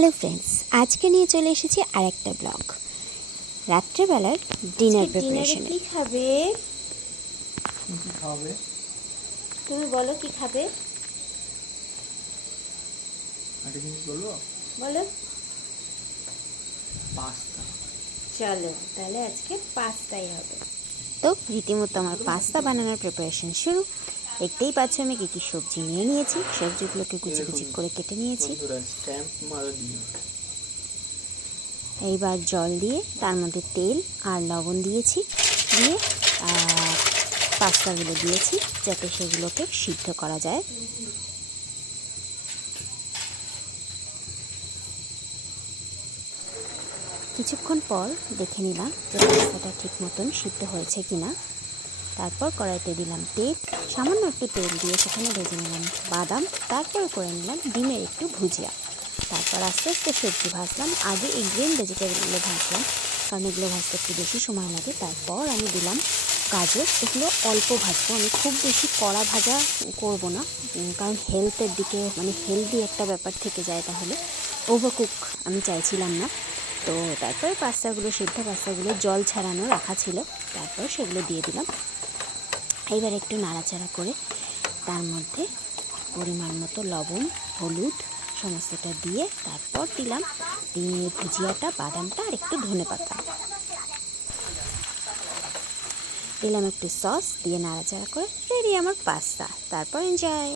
Hello friends, আজকে নিয়ে চলে এসেছি আরেকটা ব্লগ। রাত্রেবেলার dinner preparation. কি খাবে? কি খাবে? তুমি বলো কি খাবে, একটা জিনিস বলবো। বলো। পাস্তা। চলো তাহলে আজকে পাস্তাই হবে। তো রীতিমতো আমার পাস্তা বানানোর প্রিপারেশন শুরু। দেখতেই পাচ্ছ আমি কী কী সবজি নিয়ে নিয়েছি। সবজিগুলোকে কুচি কুচি করে কেটে নিয়েছি। স্ট্যাম্প মারা দিয়ে এইবার জল দিয়ে তার মধ্যে তেল আর লবণ দিয়েছি, দিয়ে পাস্তাগুলো দিয়েছি যাতে সেগুলোকে সিদ্ধ করা যায়। কিছুক্ষণ পর দেখে নিলাম যে পাস্তাটা ঠিক মতন সিদ্ধ হয়েছে কিনা। তারপর কড়াইতে দিলাম তেল, সামান্য একটু তেল দিয়ে সেখানে ভেজে নিলাম বাদাম, তারপর করে নিলাম ডিমের একটু ভুজিয়া। তারপর আস্তে আস্তে সবজি ভাজলাম। আগে এই গ্রিন ভেজিটেবলগুলো ভাজলাম, কারণ এগুলো ভাজতে একটু বেশি সময় লাগে। তারপর আমি দিলাম গাজর। এগুলো অল্প ভাজবো, আমি খুব বেশি কড়া ভাজা করব না, কারণ হেলথের দিকে হেলদি একটা ব্যাপার থেকে যায়, তাহলে ওভারকুক আমি চাইছিলাম না। তো তারপরে সিদ্ধ পাস্তাগুলো জল ছাড়ানো রাখা ছিল, তারপর সেগুলো দিয়ে দিলাম। এবার একটু নাড়াচাড়া করে তার মধ্যে পরিমাণ মতো লবণ, হলুদ সমস্তটা দিয়ে তারপর দিলাম ডিমের ভুজিয়াটা, বাদামটা আর একটু ধনেপাতা। দিলাম একটু সস দিয়ে নাড়াচাড়া করে রেডি আমার পাস্তা। তারপর এনজয়।